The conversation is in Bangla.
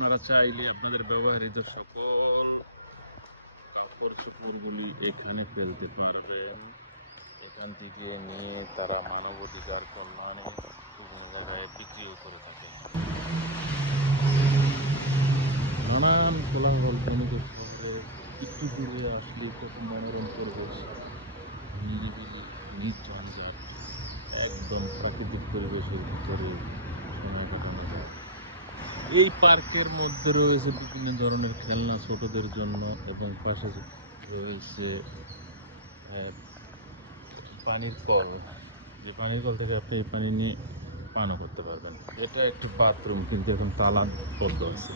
আপনারা চাইলে আপনাদের ব্যবহৃত সকল কাপড় চোপড়গুলি এখানে ফেলতে পারবেন। এখান থেকে নিয়ে তারা মানবাধিকার কল্যাণে বিভিন্ন জায়গায় বিক্রিও করে থাকেন। নানান কোলাহল বণিকের শহরে একটু দূরে আসলে কত মনোরম পরিবেশ, নিরিবিলি, নির্ঝঞ্ঝাট, একদম প্রাকৃতিক পরিবেশের ভিতরে সময় কাটানো যায়। এই পার্কের মধ্যে রয়েছে বিভিন্ন ধরনের খেলনা ছোটদের জন্য এবং পাশে রয়েছে একটি পানির কল, যে পানির কল থেকে আপনি এই পানি নিয়ে পানও করতে পারবেন। এটা একটি বাথরুম, কিন্তু এখন তালা বদ্ধ আছে।